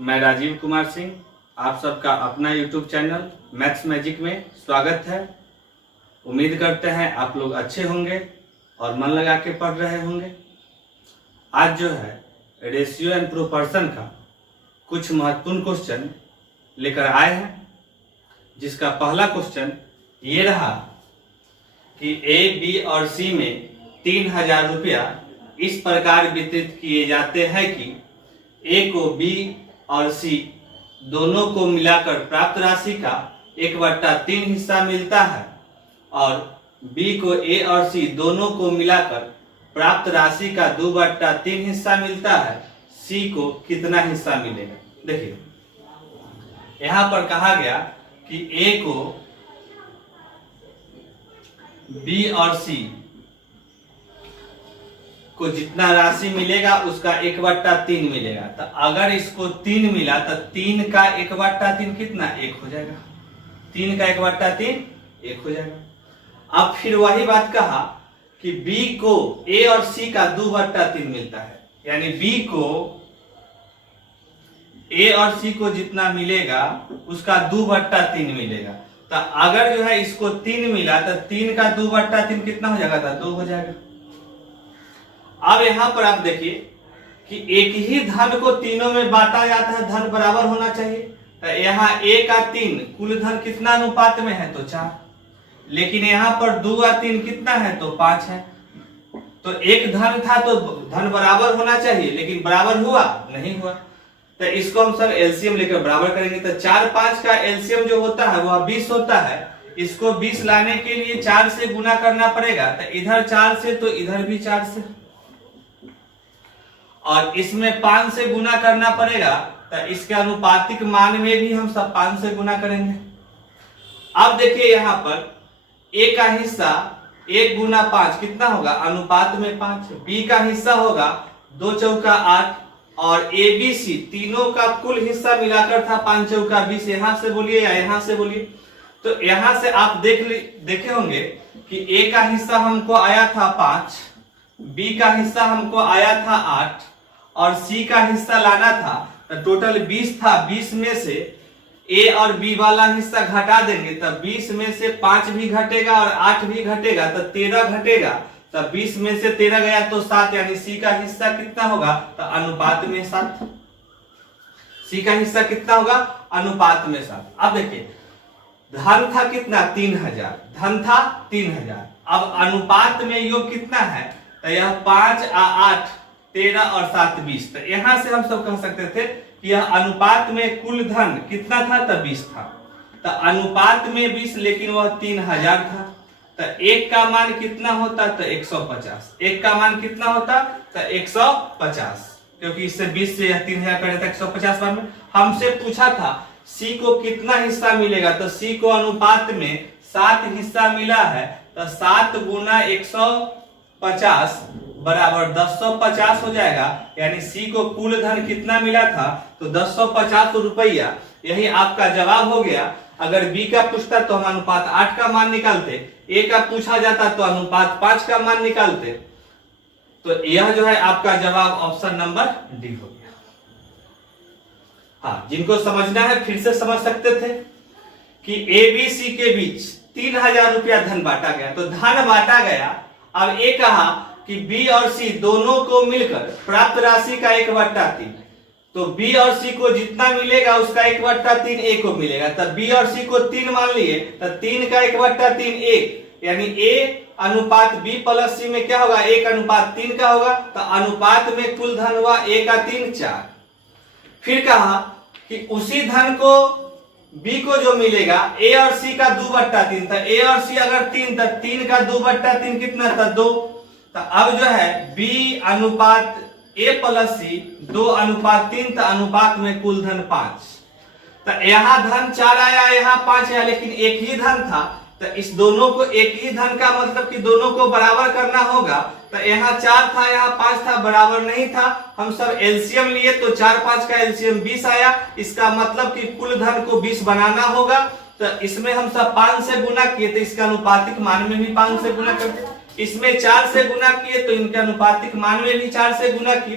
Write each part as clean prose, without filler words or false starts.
मैं राजीव कुमार सिंह, आप सबका अपना यूट्यूब चैनल मैथ्स मैजिक में स्वागत है। उम्मीद करते हैं आप लोग अच्छे होंगे और मन लगा के पढ़ रहे होंगे। आज जो है रेशियो एंड प्रोपोर्शन का कुछ महत्वपूर्ण क्वेश्चन लेकर आए हैं, जिसका पहला क्वेश्चन ये रहा कि ए, बी और सी में 3000 रुपया इस प्रकार वितरित किए जाते हैं कि ए को बी और सी दोनों को मिलाकर प्राप्त राशि का 1/3 हिस्सा मिलता है और बी को ए और सी दोनों को मिलाकर प्राप्त राशि का 2/3 हिस्सा मिलता है। सी को कितना हिस्सा मिलेगा? देखिए, यहां पर कहा गया कि ए को बी और सी को जितना राशि मिलेगा उसका 1/3 मिलेगा। तो अगर इसको 3 मिला तो 3 का 1/3 कितना? 1 हो जाएगा। 3 का 1/3 1 हो जाएगा। अब फिर वही बात कहा कि बी को ए और सी का 2/3 मिलता है, यानी बी को ए और सी को जितना मिलेगा उसका 2/3 मिलेगा। तो अगर जो है इसको 3 मिला तो 3 का 2/3 कितना हो जाएगा? था 2 हो जाएगा। अब यहां पर आप देखिए कि एक ही धन को तीनों में बांटा जाता है, धन बराबर होना चाहिए। तो यहाँ ए का 3 कुल धन कितना अनुपात में है? तो 4। लेकिन यहाँ पर 2 और 3 कितना है? तो 5 है। तो एक धन था तो धन बराबर होना चाहिए, लेकिन बराबर हुआ नहीं हुआ। तो इसको हम सर एलसीएम लेकर बराबर करेंगे। तो 4 5 का एलसीएम जो होता है वह 20 होता है। इसको 20 लाने के लिए 4 से गुना करना पड़ेगा। तो इधर 4 से तो इधर भी 4 से, और इसमें 5 से गुना करना पड़ेगा। तो इसके अनुपातिक मान में भी हम सब 5 से गुना करेंगे। अब देखिए यहाँ पर ए का हिस्सा 1 गुना 5 कितना होगा? अनुपात में 5। बी का हिस्सा होगा 2 चौका 8 और ए बी सी तीनों का कुल हिस्सा मिलाकर था 5 चौका 20। यहां से बोलिए या यहां से बोलिए। तो यहां से आप देखे होंगे कि ए का हिस्सा हमको आया था 5, बी का हिस्सा हमको आया था 8 और सी का हिस्सा लाना था। तो टोटल 20 था। 20 में से ए और बी वाला हिस्सा घटा देंगे, तब 20 में से 5 भी घटेगा और 8 भी घटेगा, तो 13 घटेगा। तब 20 में से 13 गया तो 7, यानी सी का हिस्सा कितना होगा? तो अनुपात में 7। सी का हिस्सा कितना होगा? अनुपात में 7। अब देखिए, धन था कितना? 3000। धन था 3000। अब अनुपात में योग कितना है? तो यह 5 और 8 13 और 7 20। तो यहां से हम सब कह सकते थे कि यह अनुपात में कुल धन कितना था? तो 20 था। तो अनुपात में 20, लेकिन वह 3000 था। तो 1 का मान कितना होता? तो 150। 1 का मान कितना होता? तो 150, क्योंकि इससे 20 से 3000 करे तो 150 बार में। हमसे पूछा था सी को कितना हिस्सा मिलेगा? तो सी को अनुपात में 7 हिस्सा मिला है। तो 7 गुना 150 बराबर 1050 हो जाएगा। यानी सी को कुल धन कितना मिला था? तो 1050 रुपया। यही आपका जवाब हो गया। अगर बी का पूछता तो हम अनुपात 8 का मान निकालते, ए का पूछा जाता तो अनुपात 5 का मान निकालते। तो यह जो है आपका जवाब ऑप्शन नंबर डी हो गया। हाँ, जिनको समझना है फिर से समझ सकते थे कि ए बी सी के बीच 3000 रुपया धन बांटा गया। तो धन बांटा गया। अब ए कहा कि बी और सी दोनों को मिलकर प्राप्त राशि का 1/3। तो बी और सी को जितना मिलेगा उसका 1/3 ए को मिलेगा। तब बी और सी को 3 मान लिए, तो 3 का 1/3 1, यानी ए अनुपात बी प्लस सी में क्या होगा? 1 अनुपात 3 का होगा। तो अनुपात में कुल धन हुआ 1 का 3 4। फिर कहा कि उसी धन को बी को जो मिलेगा ए और सी का 2/3 था। ए और सी अगर 3 था, 3 का 2/3 कितना था? 2। तो अब जो है बी अनुपात ए प्लस सी 2 अनुपात 3, तो अनुपात में कुल धन 5। तो यहाँ धन 4 आया, यहाँ 5 आया, लेकिन एक ही धन था। तो इस दोनों को एक ही धन का मतलब कि दोनों को बराबर करना होगा। तो यहाँ 4 था, यहाँ 5 था, बराबर नहीं था। हम सब एलसीएम लिए तो 4 5 का एलसीएम 20 आया। इसका मतलब कि कुल धन को 20 बनाना होगा। तो इसमें हम सब 5 से गुना किए, तो इसका अनुपातिक मान में भी 5 से गुना करते। इसमें 4 से गुना किए तो इनके अनुपातिक मान में भी 4 से गुना किए।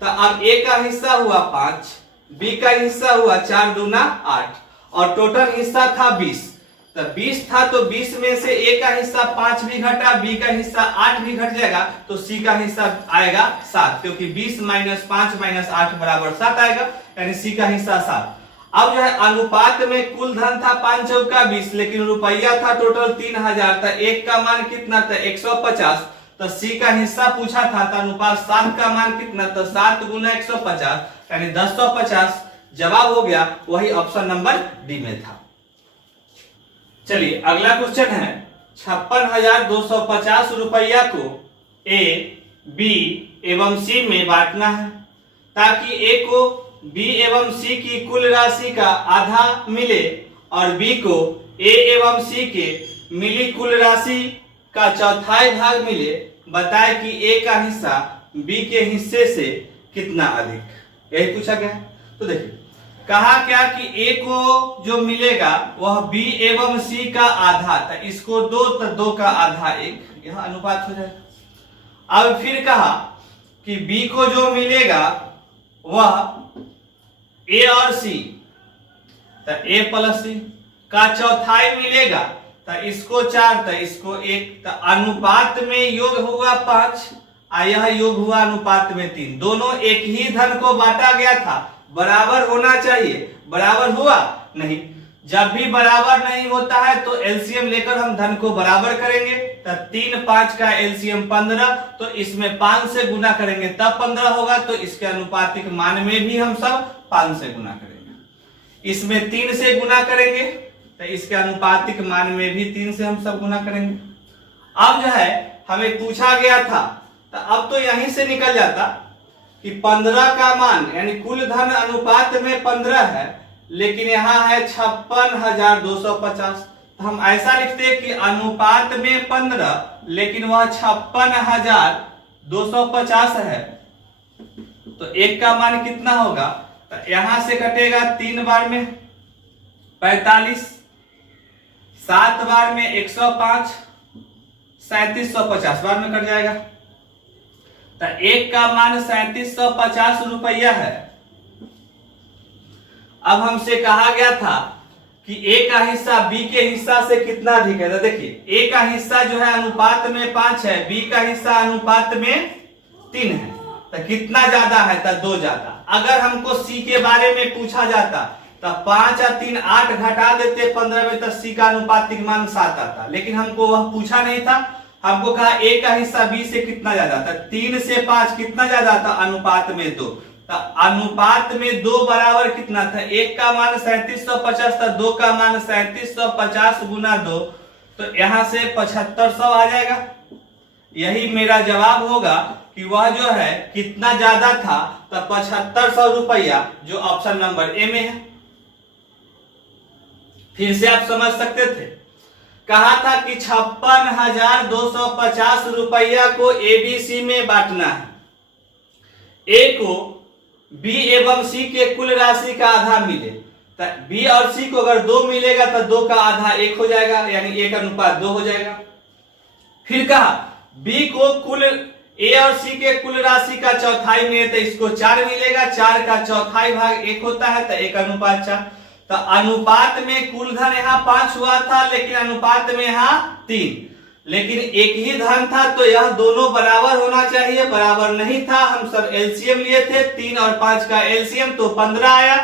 तो अब ए का हिस्सा हुआ 5, बी का हिस्सा हुआ 4 दूना 8 और टोटल हिस्सा था 20। तो 20 था तो 20 में से ए का हिस्सा 5 भी घटा, बी का हिस्सा 8 भी घट जाएगा, तो सी का हिस्सा आएगा 7, क्योंकि 20 - 5 - 8 बराबर 7 आएगा, यानी सी का हिस्सा 7। अब जो है अनुपात में कुल धन था 5 चौका 20, लेकिन रुपया था टोटल 3000 था। एक का मान कितना था 150, तो सी का हिस्सा पूछा था, तो अनुपात 7 का मान कितना था 7 × 150 यानी 1050 जवाब हो गया, वही ऑप्शन नंबर डी में था। चलिए अगला क्वेश्चन है 56,250 रुपया को ए, बी एवं सी में बांटना है, ताकि ए को बी एवं सी की कुल राशि का आधा मिले और बी को ए एवं सी के मिली कुल राशि का चौथाई भाग मिले। बताए कि ए का हिस्सा बी के हिस्से से कितना अधिक, यही पूछा गया है। तो देखिए कहा क्या कि ए को जो मिलेगा वह बी एवं सी का आधा था, इसको 2 तो 2 का आधा 1, यह अनुपात हो जाएगा। अब फिर कहा कि बी को जो मिलेगा वह ए और सी, तो ए प्लस सी का चौथाई मिलेगा, तो इसको 4 तो इसको 1, तो अनुपात में योग हुआ 5 और यह योग हुआ अनुपात में 3। दोनों एक ही धन को बांटा गया था, बराबर होना चाहिए, बराबर हुआ नहीं। जब भी बराबर नहीं होता है तो एलसीएम लेकर हम धन को बराबर करेंगे, तो 3 5 का एलसीएम 15, तो इसमें 5 से गुना करेंगे तब 15 होगा, तो इसके अनुपातिक मान में भी हम सब 5 से गुना करेंगे। इसमें 3 से गुना करेंगे तो इसके अनुपातिक मान में भी 3 से हम सब गुना करेंगे। अब जो है हमें पूछा गया था, तो अब तो यहीं से निकल जाता कि 15 का मान यानी कुल धन अनुपात में 15 है, लेकिन यहाँ है 56,250, तो हम ऐसा लिखते कि अनुपात में 15 लेकिन वह 56,250 है, तो एक का मान कितना होगा, तो यहां से कटेगा 3 बार में 45, 7 बार में 105, 3750 बार में कट जाएगा, तो एक का मान 3750 रुपया है। अब हमसे कहा गया था कि ए का हिस्सा बी के हिस्सा से कितना अधिक है, तो देखिए ए का हिस्सा जो है अनुपात में 5 है, बी का हिस्सा अनुपात में 3 है, तो कितना ज्यादा है, तो 2 ज्यादा। अगर हमको सी के बारे में पूछा जाता तो 5 और 3 8 घटा देते 15 में, तो सी का अनुपातिक मान 7 आता, लेकिन हमको वह पूछा नहीं था। हमको कहा ए का हिस्सा बी से कितना ज्यादा था, 3 से 5 कितना ज्यादा था, अनुपात में 2, तो अनुपात में 2 बराबर कितना था, एक का मान 3750 था, 2 का मान 3750 गुना 2, तो यहां से 7500 आ जाएगा। यही मेरा जवाब होगा कि वह जो है कितना ज्यादा था, तो 7500 रुपया, जो ऑप्शन नंबर ए में है। फिर से आप समझ सकते थे, कहा था कि 56,250 रुपया को एबीसी में बांटना है। ए को बी एवं सी के कुल राशि का आधा मिले, तो बी और सी को अगर 2 मिलेगा तो 2 का आधा 1 हो जाएगा, यानी 1 अनुपात 2 हो जाएगा। फिर कहा बी को कुल ए और सी के कुल राशि का चौथाई मिले, तो इसको 4 मिलेगा, 4 का चौथाई भाग 1 होता है, तो 1 अनुपात 4। तो अनुपात में कुल धन यहाँ 5 हुआ था, लेकिन अनुपात में यहाँ 3, लेकिन एक ही धन था, तो यह दोनों बराबर होना चाहिए, बराबर नहीं था। हम सब एलसीएम लिए थे, 3 और 5 का एलसीएम, तो 15 आया।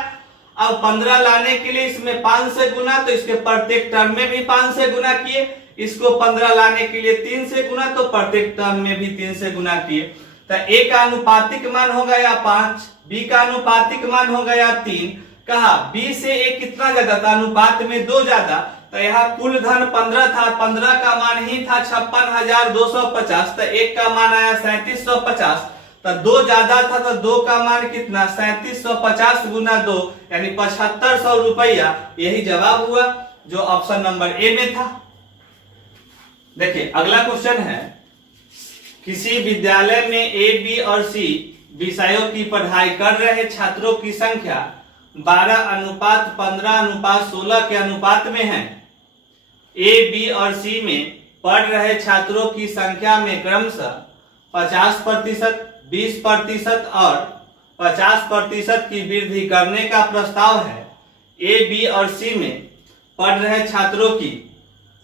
अब 15 लाने के लिए इसमें 5 से गुना, तो इसके प्रत्येक टर्म में भी 5 से गुना किए, इसको 15 लाने के लिए 3 से गुना, तो प्रत्येक टर्म में भी 3 से गुना किए। तो ए का अनुपातिक मान हो गया 5, बी का अनुपातिक मान हो गया 3। कहा बी से ए कितना ज्यादा था, अनुपात में 2 ज्यादा, तो यहाँ कुल धन 15 था, 15 का मान ही था 56,250, तो एक का मान आया 3750, तो 2 ज्यादा था, तो 2 का मान कितना 3750 गुना 2 यानी 7500 रुपया, यही जवाब हुआ जो ऑप्शन नंबर ए में था। देखिए अगला क्वेश्चन है, किसी विद्यालय में ए, बी और सी विषयों की पढ़ाई कर रहे छात्रों की संख्या 12:15:16 के अनुपात में है। ए, बी और सी में पढ़ रहे छात्रों की संख्या में क्रमशः 50%, 20% और 50% की वृद्धि करने का प्रस्ताव है। ए, बी और सी में पढ़ रहे छात्रों की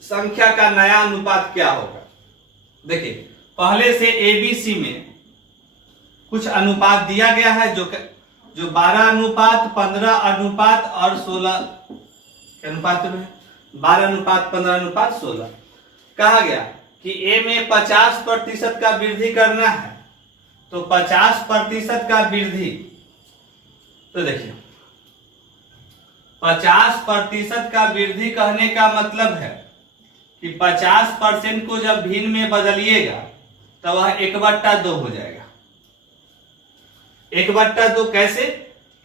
संख्या का नया अनुपात क्या होगा। देखिए, पहले से ए बी सी में कुछ अनुपात दिया गया है जो 12 अनुपात 15 अनुपात और 16 के अनुपात में 12 अनुपात 15 अनुपात 16 कहा गया कि ए में 50% का वृद्धि करना है। तो 50% का वृद्धि, तो देखिए 50% का वृद्धि कहने का मतलब है कि 50% को जब भिन्न में बदलिएगा तो वह 1/2 हो जाएगा। 1/2 कैसे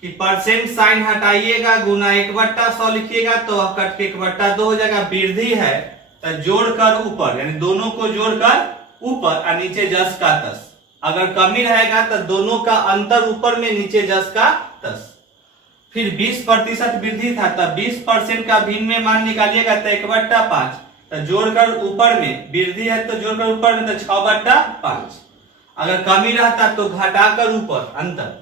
कि परसेंट साइन हटाइएगा, गुना 1/100 लिखिएगा तो वह कट के 1/2 हो जाएगा। वृद्धि है तो जोड़कर ऊपर, यानी दोनों को जोड़कर ऊपर और नीचे जस का तस। अगर कमी रहेगा तो दोनों का अंतर ऊपर में, नीचे जस का तस। फिर 20% वृद्धि था तो 20% का भिन्न में मान निकालिएगा तो 1/5, तो जोड़कर ऊपर में वृद्धि है तो जोड़कर ऊपर में तो 6/5। अगर कमी रहता तो घटाकर ऊपर अंतर।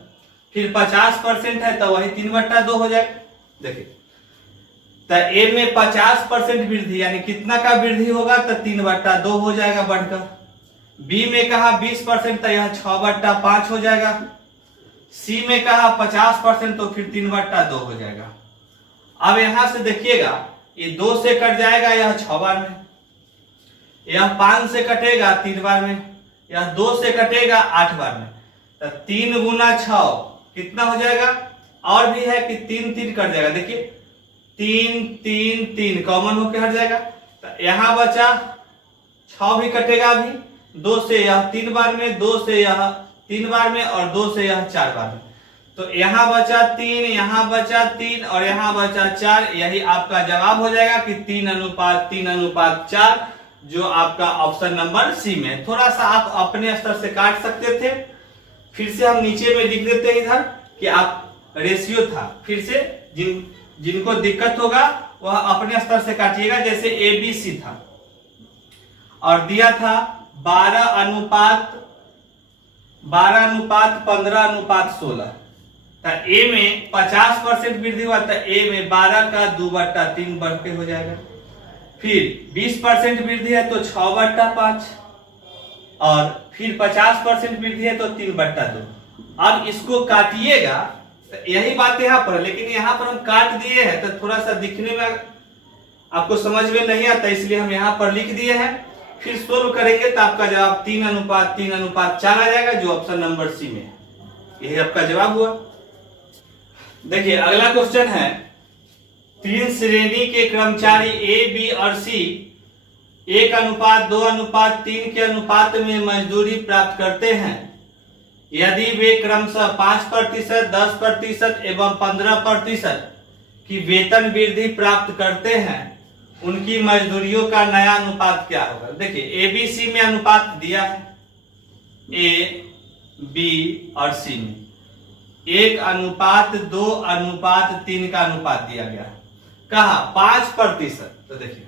फिर 50% है तो वही 3/2 हो जाएगा। देखिए, तो ए में 50% वृद्धि यानी कितना का वृद्धि होगा तो 3/2 हो जाएगा बढ़कर। बी में कहा 20% तो यह 6/5 हो जाएगा। सी में कहा 50% तो फिर 3/2 हो जाएगा। अब यहां से देखिएगा, ये 2 से कट जाएगा, यह 6 बार में, यह 5 से कटेगा 3 बार में, यह 2 से कटेगा 8 बार में। तो 3 गुना 6 कितना हो जाएगा। और भी है कि 3 3 कट जाएगा। देखिए 3 3 3 कॉमन होकर हट जाएगा। तो यहां बचा 6 भी कटेगा अभी, 2 से यह 3 बार में, 2 से यह 3 बार में और 2 से यह 4 बार में। तो यहां बचा 3, यहां बचा 3 और यहां बचा 4। यही आपका जवाब हो जाएगा कि 3:3:4, जो आपका ऑप्शन नंबर सी में। थोड़ा सा आप अपने स्तर से काट सकते थे। फिर से हम नीचे में लिख देते हैं इधर कि आप रेशियो था। फिर से जिनको दिक्कत होगा वह अपने स्तर से काटिएगा। जैसे ए बी सी था और दिया था 12:15:16। तो ए में 50% वृद्धि हुआ तो ए में 12 का 2/3 बढ़ के हो जाएगा। फिर 20% वृद्धि है तो 6/5 और फिर 50% वृद्धि है तो 3/2। अब इसको काटिएगा तो यही बात यहाँ पर, लेकिन यहाँ पर हम काट दिए हैं तो थोड़ा सा दिखने में आपको समझ में नहीं आता, इसलिए हम यहाँ पर लिख दिए हैं। फिर सोल्व करेंगे तो आपका जवाब 3:3:4 आ जाएगा, जो ऑप्शन नंबर सी में है। यही आपका जवाब हुआ। देखिए अगला क्वेश्चन है, 3 श्रेणी के कर्मचारी ए, बी और सी 1:2:3 के अनुपात में मजदूरी प्राप्त करते हैं। यदि वे क्रमशः 5%, 10% एवं 15% की वेतन वृद्धि प्राप्त करते हैं, उनकी मजदूरियों का नया अनुपात क्या होगा। देखिए एबीसी में अनुपात दिया है, ए, बी और सी में 1:2:3 का अनुपात दिया गया है। कहा 5%, तो देखिए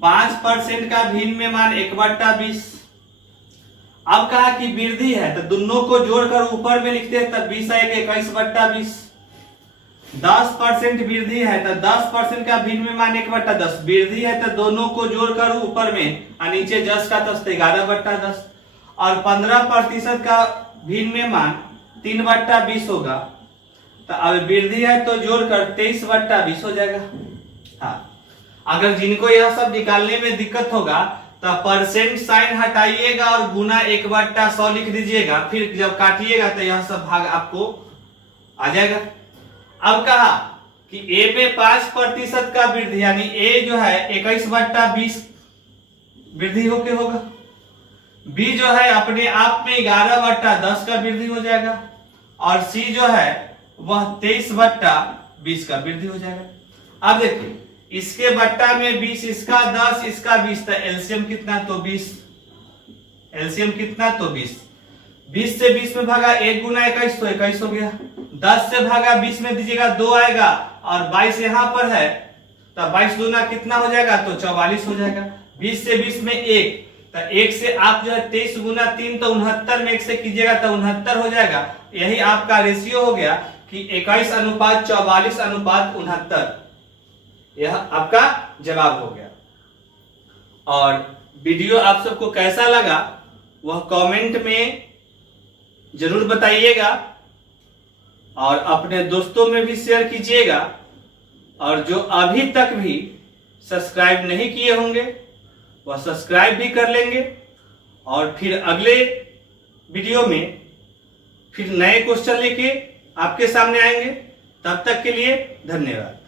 5% का भिन्न में मान 1/20। अब कहा कि वृद्धि है तो दोनों को जोड़कर ऊपर में लिखते हैं, तब 20 आएगा 21/20। 10% वृद्धि है तो 10% का भिन्न में मान 1/10। वृद्धि है तो दोनों को जोड़कर ऊपर में और नीचे 10 का 10 11/10। और 15% का भिन्न में मान 3/20 होगा। तो अब वृद्धि है तो जोड़कर 23/20 हो जाएगा। हाँ, अगर जिनको यह सब निकालने में दिक्कत होगा तो परसेंट साइन हटाइएगा और गुना 1/100 लिख दीजिएगा। फिर जब काटिएगा तो यह सब भाग आपको आ जाएगा। अब कहा कि ए में 5% का वृद्धि, यानी ए जो है 21/20 वृद्धि होके होगा। बी जो है अपने आप में 11/10 का वृद्धि हो जाएगा। और सी जो है वह 23/20 का वृद्धि हो जाएगा। अब देखिए इसके बट्टा में 20, इसका 10, इसका 20, तो एलसीएम कितना, तो 20। एलसीएम कितना, तो 20। 20 से 20 में भागा 1 गुना 21 तो 21 हो गया। 10 से भागा 20 में दीजिएगा 2 आएगा और 22 यहाँ पर है तो 22 दूना कितना हो जाएगा, तो 44 हो जाएगा। 20 से 20 में 1 तो 1 से आप जो है 23 गुना 3 तो 69 में 1 से कीजिएगा तो 69 हो जाएगा। यही आपका रेशियो हो गया कि 21:44:69। यह आपका जवाब हो गया। और वीडियो आप सबको कैसा लगा वह कमेंट में जरूर बताइएगा और अपने दोस्तों में भी शेयर कीजिएगा। और जो अभी तक भी सब्सक्राइब नहीं किए होंगे वह सब्सक्राइब भी कर लेंगे। और फिर अगले वीडियो में फिर नए क्वेश्चन लेके आपके सामने आएंगे। तब तक के लिए धन्यवाद।